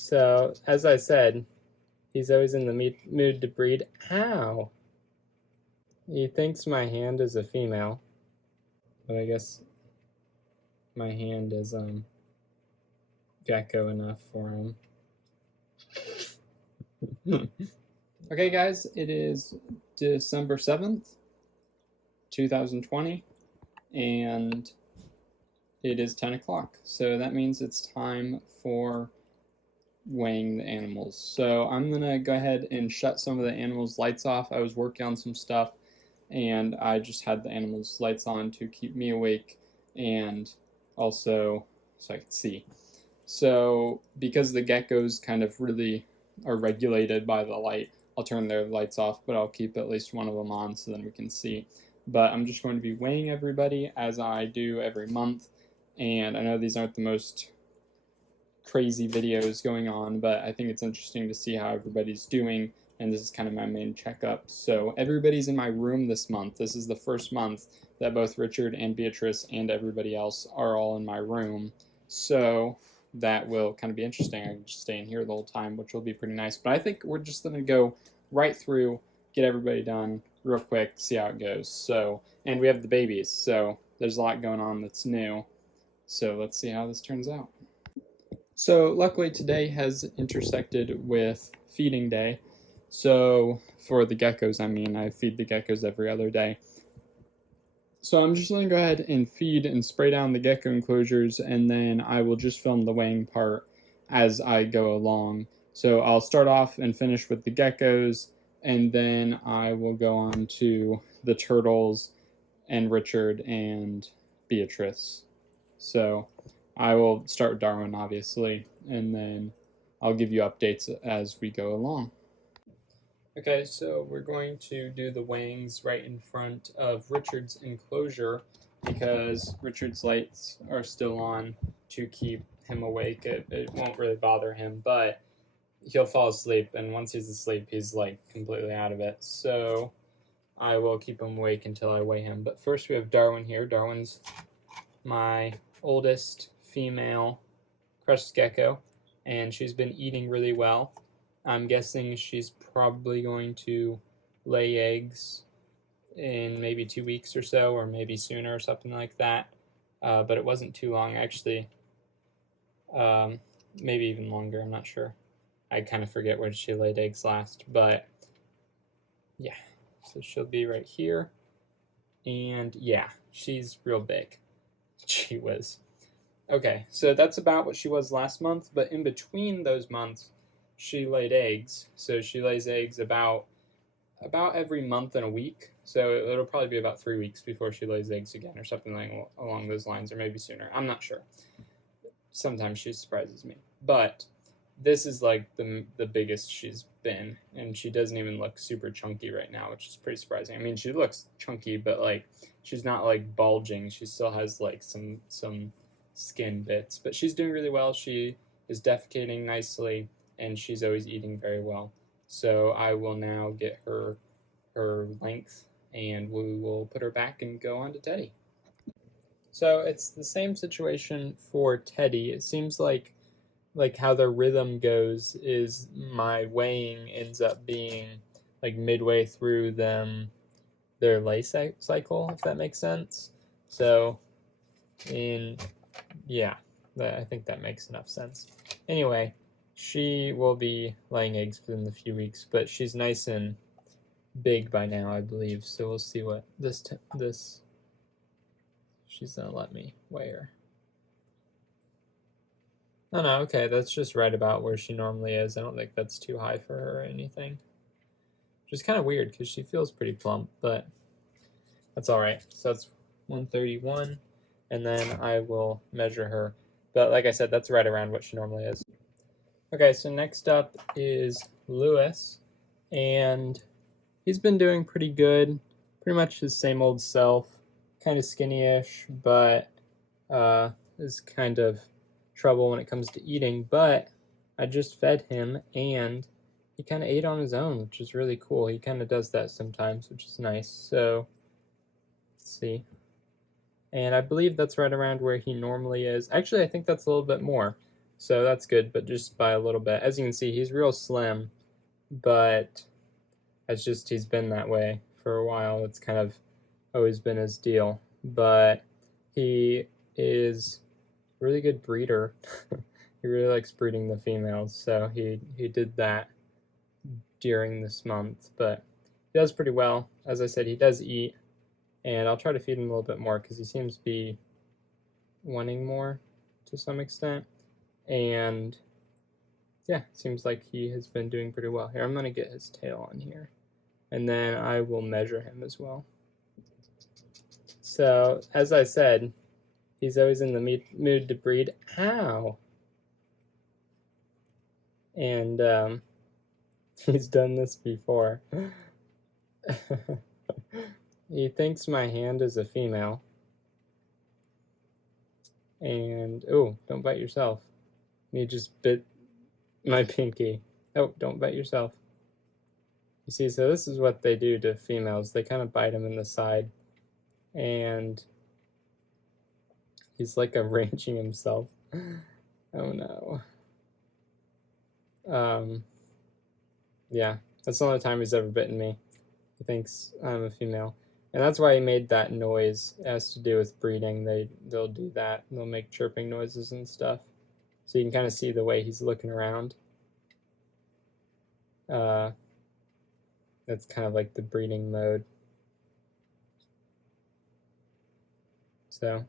So, as I said, he's always in the mood to breed. Ow! He thinks my hand is a female, but I guess my hand is gecko enough for him. Okay, guys, it is December 7th, 2020, and it is 10 o'clock. So that means it's time for weighing the animals. So I'm going to go ahead and shut some of the animals' lights off. I was working on some stuff, and I just had the animals' lights on to keep me awake and also so I could see. So because the geckos kind of really are regulated by the light, I'll turn their lights off, but I'll keep at least one of them on so then we can see. But I'm just going to be weighing everybody as I do every month. And I know these aren't the most crazy videos going on, but I think it's interesting to see how everybody's doing, and this is kind of my main checkup. So everybody's in my room this month. This is the first month that both Richard and Beatrice and everybody else are all in my room. So that will kind of be interesting. I can just stay in here the whole time, which will be pretty nice. But I think we're just going to go right through, get everybody done real quick, see how it goes. So, and we have the babies, so there's a lot going on that's new. So let's see how this turns out. So luckily today has intersected with feeding day. So for the geckos, I mean, I feed the geckos every other day. So I'm just going to go ahead and feed and spray down the gecko enclosures, and then I will just film the weighing part as I go along. So I'll start off and finish with the geckos, and then I will go on to the turtles and Richard and Beatrice. So I will start with Darwin, obviously, and then I'll give you updates as we go along. Okay, so we're going to do the weighings right in front of Richard's enclosure because Richard's lights are still on to keep him awake. It won't really bother him, but he'll fall asleep, and once he's asleep, he's like completely out of it. So I will keep him awake until I weigh him. But first we have Darwin here. Darwin's my oldest female crushed gecko, and she's been eating really well. I'm guessing she's probably going to lay eggs in maybe 2 weeks or so, or maybe sooner or something like that. But it wasn't too long, actually. Maybe even longer, I'm not sure. I kind of forget where she laid eggs last, but yeah. So she'll be right here. And yeah, she's real big. She was. Okay, so that's about what she was last month, but in between those months, she laid eggs. So she lays eggs about every month and a week. So it'll probably be about 3 weeks before she lays eggs again or something like along those lines, or maybe sooner. I'm not sure. Sometimes she surprises me. But this is like the biggest she's been, and she doesn't even look super chunky right now, which is pretty surprising. I mean, she looks chunky, but like she's not like bulging. She still has like some skin bits, but she's doing really well. She is defecating nicely, and she's always eating very well. So I will now get her length, and we will put her back and go on to Teddy. So it's the same situation for Teddy. It seems like how their rhythm goes is my weighing ends up being like midway through their lay cycle, if that makes sense. So yeah, I think that makes enough sense. Anyway, she will be laying eggs within a few weeks, but she's nice and big by now, I believe. So we'll see what this she's gonna let me weigh her. Oh no, okay, that's just right about where she normally is. I don't think that's too high for her or anything. Which is kind of weird because she feels pretty plump, but that's all right. So that's 131, and then I will measure her. But like I said, that's right around what she normally is. Okay, so next up is Lewis, and he's been doing pretty good. Pretty much his same old self. Kind of skinny-ish, but is kind of trouble when it comes to eating. But I just fed him, and he kind of ate on his own, which is really cool. He kind of does that sometimes, which is nice. So let's see. And I believe that's right around where he normally is. Actually, I think that's a little bit more. So that's good, but just by a little bit. As you can see, he's real slim, but that's just, he's been that way for a while. It's kind of always been his deal. But he is a really good breeder. He really likes breeding the females, so he did that during this month. But he does pretty well. As I said, he does eat, and I'll try to feed him a little bit more because he seems to be wanting more to some extent. And yeah, seems like he has been doing pretty well. Here, I'm going to get his tail on here, and then I will measure him as well. So, as I said, he's always in the mood to breed. Ow! And he's done this before. He thinks my hand is a female. And, oh, don't bite yourself. You just bit my pinky. Oh, don't bite yourself. You see, so this is what they do to females. They kind of bite them in the side. And he's like arranging himself. Oh no. Yeah, that's the only time he's ever bitten me. He thinks I'm a female. And that's why he made that noise. It has to do with breeding. They'll do that. They'll make chirping noises and stuff. So you can kind of see the way he's looking around. That's kind of like the breeding mode. So,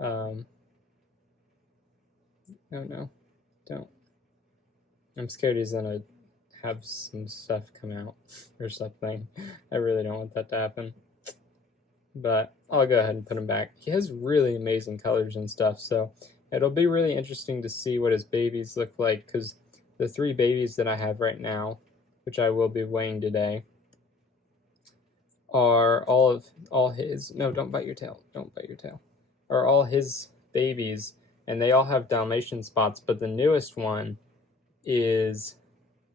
oh no, don't. I'm scared he's gonna have some stuff come out or something. I really don't want that to happen. But I'll go ahead and put him back. He has really amazing colors and stuff, so it'll be really interesting to see what his babies look like, because the 3 babies that I have right now, which I will be weighing today, are all his. No, don't bite your tail. Don't bite your tail. Are all his babies, and they all have Dalmatian spots, but the newest one is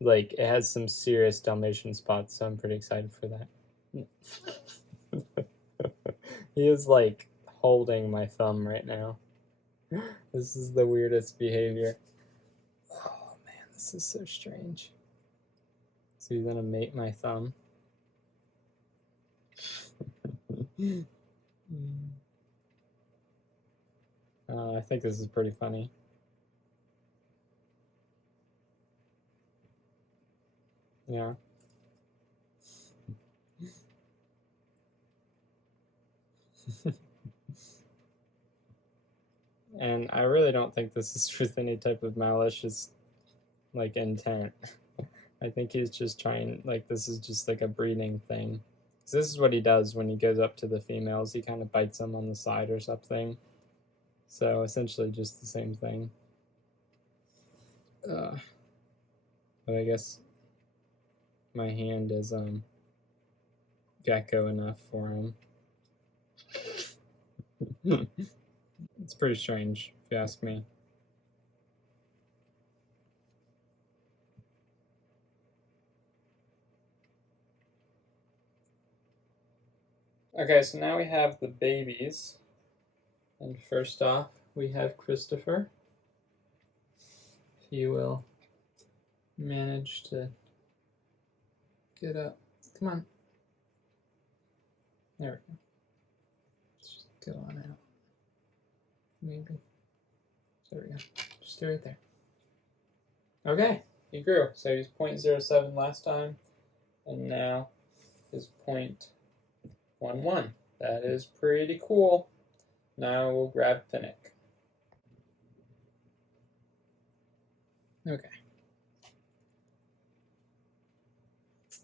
like, it has some serious Dalmatian spots, so I'm pretty excited for that. He is like holding my thumb right now. This is the weirdest behavior. Oh man, this is so strange. So he's gonna mate my thumb. I think this is pretty funny. Yeah. And I really don't think this is with any type of malicious, like, intent. I think he's just trying, like, this is just like a breeding thing. So this is what he does when he goes up to the females. He kind of bites them on the side or something. So essentially just the same thing. But I guess my hand is gecko enough for him. It's pretty strange, if you ask me. Okay, so now we have the babies. And first off, we have Christopher. He will manage to get up. Come on. There we go. Just go on out. Maybe. There we go. Just stay right there. Okay, he grew. So he was 0.07 last time, and now is 0.11. That is pretty cool. Now we'll grab Finnick. Okay.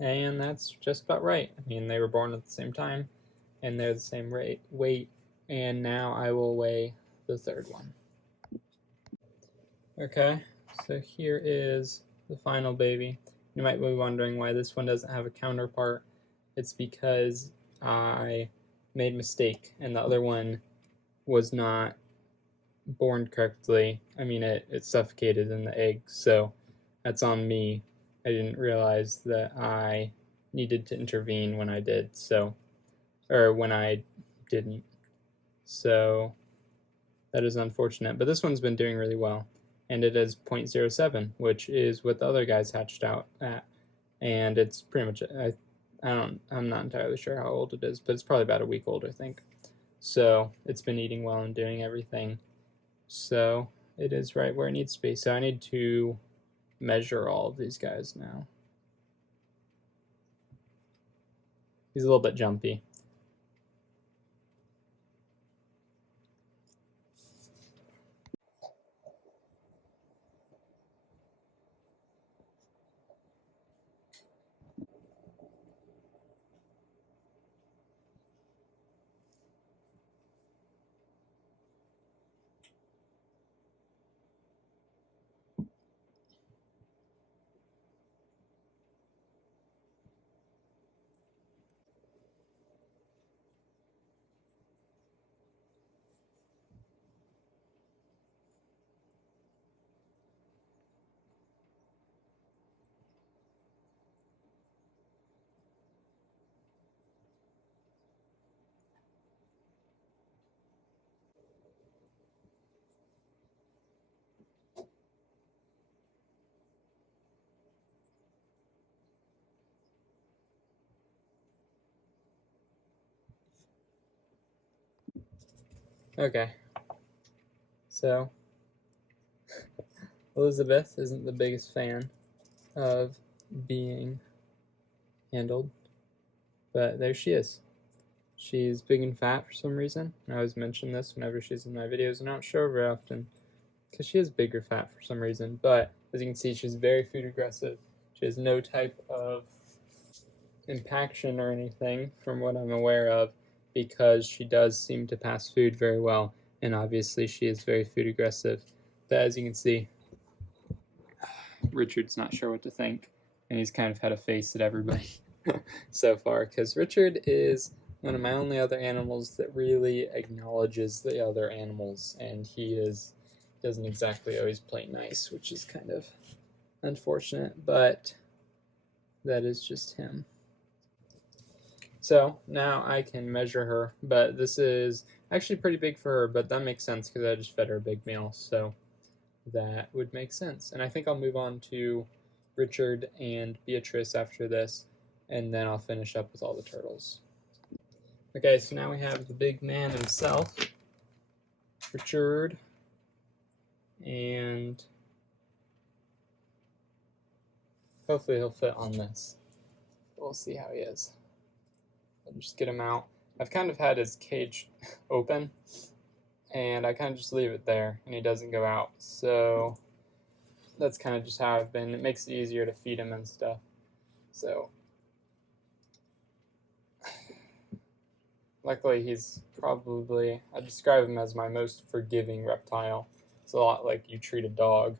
And that's just about right. I mean, they were born at the same time, and they're the same weight, and now I will weigh the 3rd one. Okay, so here is the final baby. You might be wondering why this one doesn't have a counterpart. It's because I made a mistake, and the other one was not born correctly. I mean, it suffocated in the egg, so that's on me. I didn't realize that I needed to intervene when I did, so, or when I didn't. So that is unfortunate. But this one's been doing really well. And it is 0.07, which is what the other guys hatched out at. And it's pretty much, I'm not entirely sure how old it is, but it's probably about a week old, I think. So it's been eating well and doing everything. So it is right where it needs to be. So I need to measure all of these guys now. He's a little bit jumpy. Okay. So Elizabeth isn't the biggest fan of being handled, but there she is. She's big and fat for some reason. I always mention this whenever she's in my videos, and I don't show her very often because she is big or fat for some reason. But as you can see, she's very food aggressive. She has no type of impaction or anything from what I'm aware of, because she does seem to pass food very well, and obviously she is very food aggressive. But as you can see, Richard's not sure what to think, and he's kind of had a face at everybody so far, because Richard is one of my only other animals that really acknowledges the other animals, and he doesn't exactly always play nice, which is kind of unfortunate, but that is just him. So now I can measure her, but this is actually pretty big for her, but that makes sense because I just fed her a big meal, so that would make sense. And I think I'll move on to Richard and Beatrice after this, and then I'll finish up with all the turtles. Okay, so now we have the big man himself, Richard, and hopefully he'll fit on this. We'll see how he is. I'll just get him out. I've kind of had his cage open, and I kind of just leave it there, and he doesn't go out. So that's kind of just how I've been. It makes it easier to feed him and stuff. So luckily he's probably, I describe him as my most forgiving reptile. It's a lot like you treat a dog.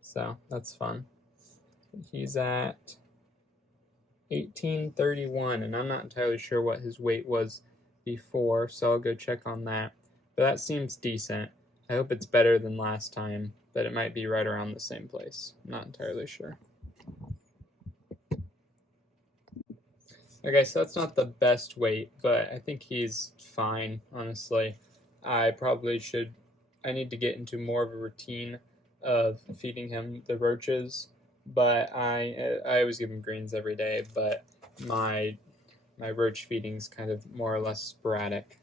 So that's fun. He's at 1831, and I'm not entirely sure what his weight was before, so I'll go check on that. But that seems decent. I hope it's better than last time, but it might be right around the same place. I'm not entirely sure. Okay, so that's not the best weight, but I think he's fine, honestly. I need to get into more of a routine of feeding him the roaches, but I always give him greens every day, but my roach feeding's kind of more or less sporadic.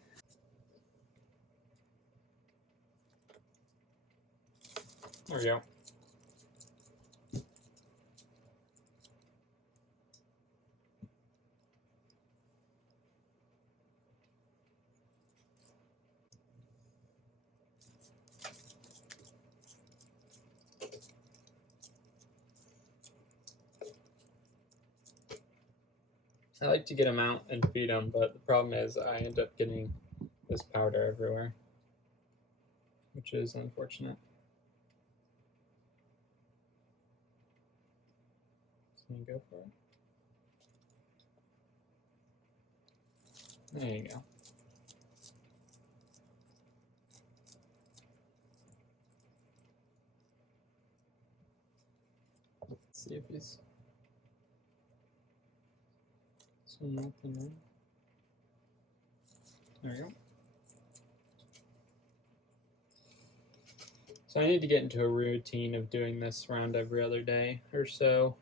There we go. I like to get them out and feed them, but the problem is I end up getting this powder everywhere, which is unfortunate. So you go for it. There you go. Let's see if he's... So nothing, right? There we go. So I need to get into a routine of doing this around every other day or so.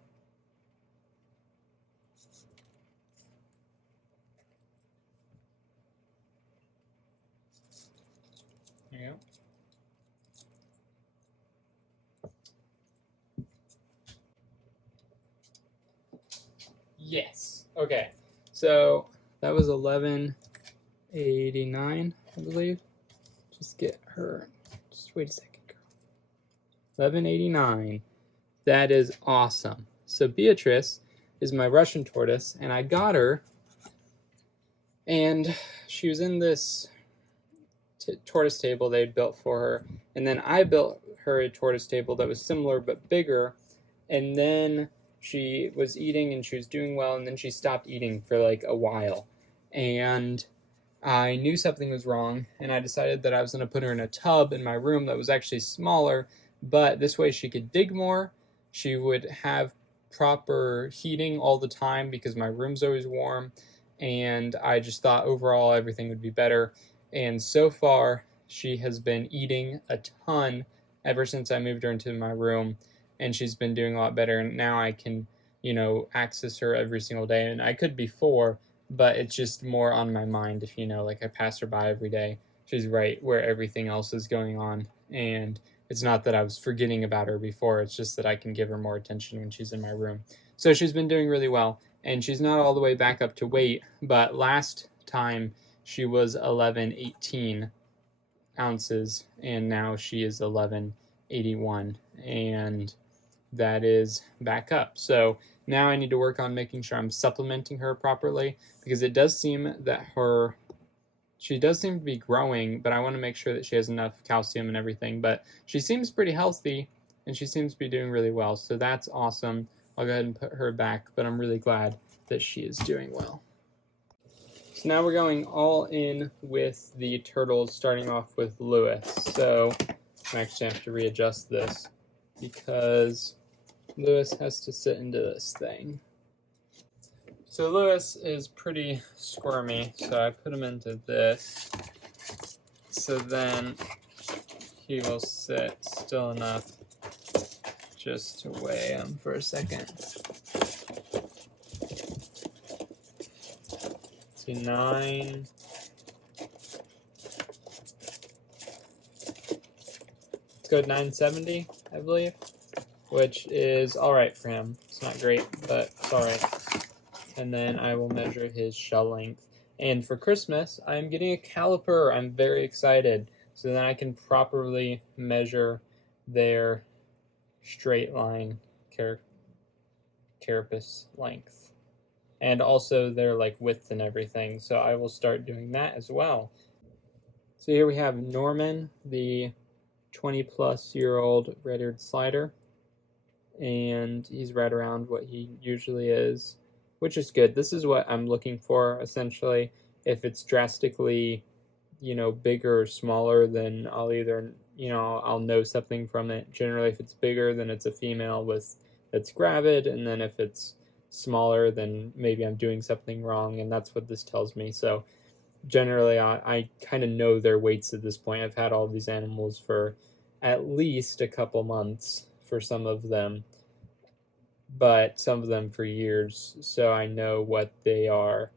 There you go. Yes. Okay. So that was 1189, I believe. Just get her. Just wait a second, girl. 1189. That is awesome. So Beatrice is my Russian tortoise, and I got her, and she was in this tortoise table they built for her, and then I built her a tortoise table that was similar but bigger, and then she was eating and she was doing well, and then she stopped eating for like a while, and I knew something was wrong, and I decided that I was going to put her in a tub in my room that was actually smaller, but this way she could dig more, she would have proper heating all the time because my room's always warm, and I just thought overall everything would be better. And so far she has been eating a ton ever since I moved her into my room, and she's been doing a lot better, and now I can, access her every single day. And I could before, but it's just more on my mind. If like I pass her by every day, she's right where everything else is going on, and it's not that I was forgetting about her before, it's just that I can give her more attention when she's in my room. So she's been doing really well, and she's not all the way back up to weight, but last time she was 1118 ounces, and now she is 1181, and that is back up. So now I need to work on making sure I'm supplementing her properly, because it does seem that she does seem to be growing, but I want to make sure that she has enough calcium and everything. But she seems pretty healthy, and she seems to be doing really well, so that's awesome. I'll go ahead and put her back, but I'm really glad that she is doing well. So now we're going all in with the turtles, starting off with Lewis. So I actually have to readjust this because Lewis has to sit into this thing. So Lewis is pretty squirmy, so I put him into this. So then he will sit still enough just to weigh him for a second. See, 9. Let's go 970, I believe, which is alright for him. It's not great, but it's alright. And then I will measure his shell length. And for Christmas, I'm getting a caliper. I'm very excited. So then I can properly measure their straight line carapace length. And also their width and everything. So I will start doing that as well. So here we have Norman, the 20-plus-year-old red-eared slider. And he's right around what he usually is, which is good. This is what I'm looking for, essentially. If it's drastically, bigger or smaller, then I'll either, I'll know something from it. Generally, if it's bigger, then it's a female that's gravid, and then if it's smaller, then maybe I'm doing something wrong, and that's what this tells me. So generally, I kind of know their weights at this point. I've had all these animals for at least a couple months for some of them, but some of them for years, so I know what they are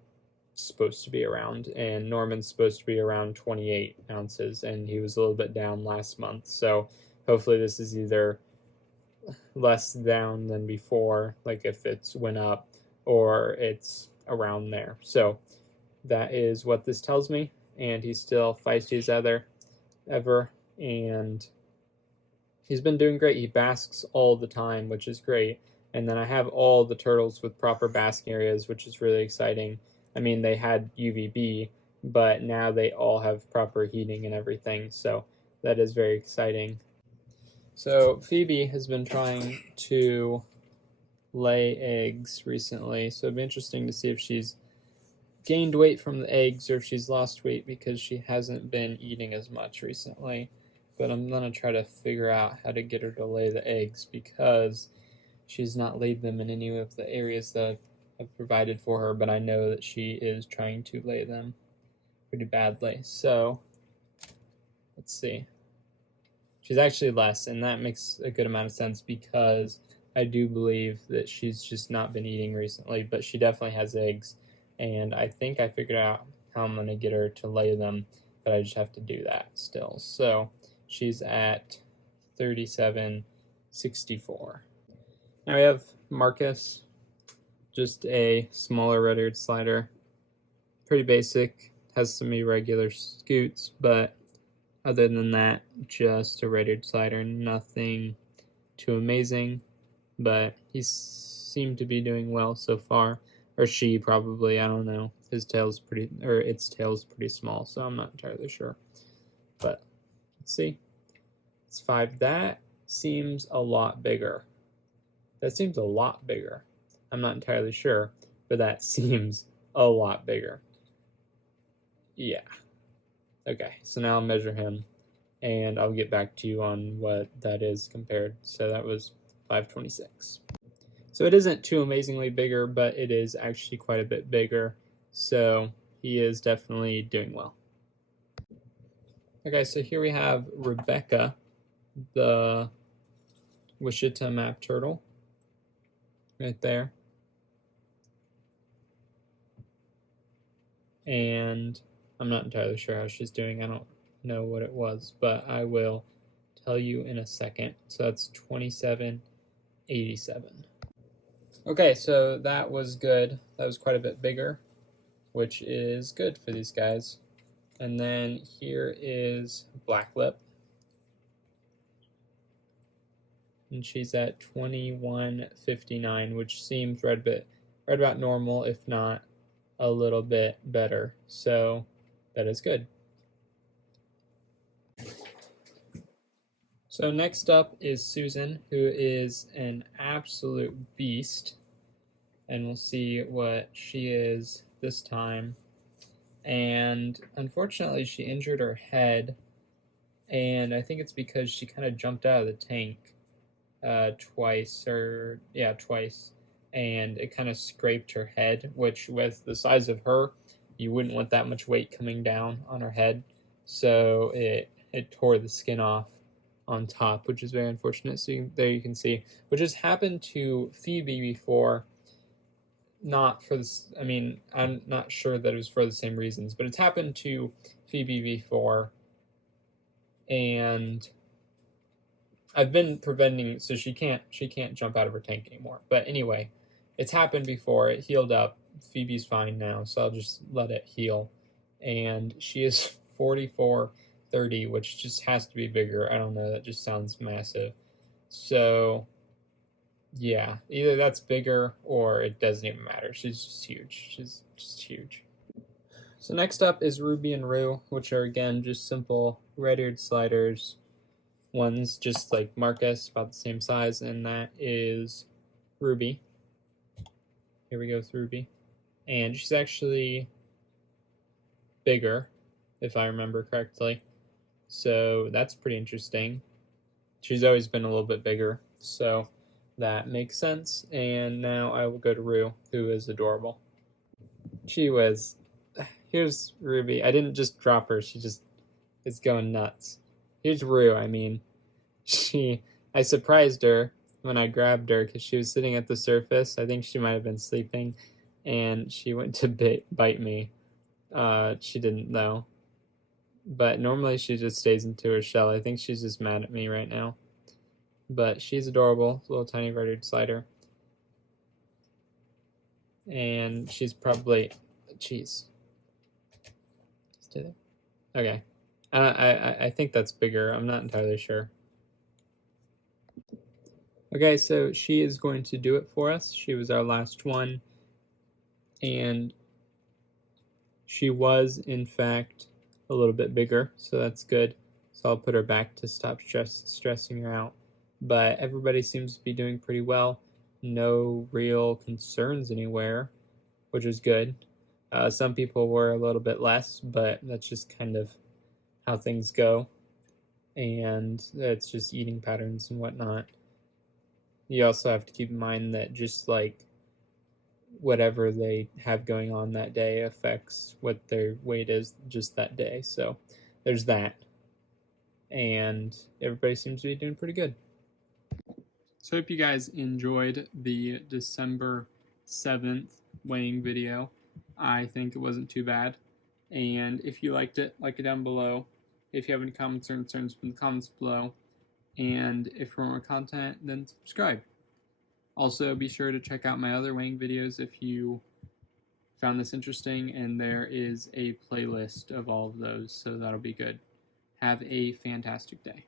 supposed to be around. And Norman's supposed to be around 28 ounces, and he was a little bit down last month, so hopefully this is either less down than before, like if it's went up, or it's around there. So that is what this tells me, and he's still feisty as ever, and he's been doing great. He basks all the time, which is great. And then I have all the turtles with proper basking areas, which is really exciting. I mean, they had UVB, but now they all have proper heating and everything, so that is very exciting. So Phoebe has been trying to lay eggs recently, so it'd be interesting to see if she's gained weight from the eggs or if she's lost weight because she hasn't been eating as much recently. But I'm going to try to figure out how to get her to lay the eggs because she's not laid them in any of the areas that I've provided for her, but I know that she is trying to lay them. pretty badly. So let's see. She's actually less, and that makes a good amount of sense because I do believe that she's just not been eating recently, but she definitely has eggs, and I think I figured out how I'm going to get her to lay them, but I just have to do that still. So she's at 37.64. Now we have Marcus, just a smaller red-eared slider. Pretty basic, has some irregular scoots, but other than that, just a red-eared slider, nothing too amazing, but he seemed to be doing well so far. Or she probably, I don't know. Its tail's pretty small, so I'm not entirely sure. But let's see. It's 5. That seems a lot bigger. That seems a lot bigger. I'm not entirely sure, but that seems a lot bigger. Yeah. Okay, so now I'll measure him, and I'll get back to you on what that is compared. So that was 526. So it isn't too amazingly bigger, but it is actually quite a bit bigger. So he is definitely doing well. Okay, so here we have Rebecca, the Wichita map turtle, right there. And I'm not entirely sure how she's doing. I don't know what it was, but I will tell you in a second. So that's 27.87. Okay, so that was good. That was quite a bit bigger, which is good for these guys. And then here is Blacklip. And she's at 21.59, which seems right about normal, if not a little bit better. So that is good. So next up is Susan, who is an absolute beast. And we'll see what she is this time. And unfortunately, she injured her head. And I think it's because she kind of jumped out of the tank twice. And it kind of scraped her head, which with the size of her, you wouldn't want that much weight coming down on her head. So it tore the skin off on top, which is very unfortunate. So there you can see, which has happened to Phoebe before. Not for this, I mean, I'm not sure that it was for the same reasons, but it's happened to Phoebe before, and I've been preventing, so she can't jump out of her tank anymore. But anyway, it's happened before. It healed up. Phoebe's fine now, so I'll just let it heal. And she is 44.30, which just has to be bigger. I don't know. That just sounds massive. So yeah, either that's bigger or it doesn't even matter. She's just huge. She's just huge. So next up is Ruby and Rue, which are again just simple red-eared sliders. One's just like Marcus, about the same size, and that is Ruby. Here we go with Ruby. And she's actually bigger, if I remember correctly. So that's pretty interesting. She's always been a little bit bigger, so that makes sense. And now I will go to Rue, who is adorable. Here's Ruby. I didn't just drop her, she just is going nuts. Here's Rue, I surprised her when I grabbed her because she was sitting at the surface. I think she might have been sleeping, and she went to bite me. She didn't though. But normally she just stays into her shell. I think she's just mad at me right now. But she's adorable, little tiny red-eared slider. And she's probably, jeez. Okay. I think that's bigger. I'm not entirely sure. Okay, so she is going to do it for us. She was our last one. And she was, in fact, a little bit bigger, so that's good. So I'll put her back to stop stressing her out. But everybody seems to be doing pretty well. No real concerns anywhere, which is good. Some people were a little bit less, but that's just kind of how things go. And it's just eating patterns and whatnot. You also have to keep in mind that just like whatever they have going on that day affects what their weight is just that day. So there's that. And everybody seems to be doing pretty good. So I hope you guys enjoyed the December 7th weighing video. I think it wasn't too bad. And if you liked it, like it down below. If you have any comments or concerns, put in the comments below. And if you want more content, then subscribe. Also, be sure to check out my other weighing videos if you found this interesting, and there is a playlist of all of those, so that'll be good. Have a fantastic day.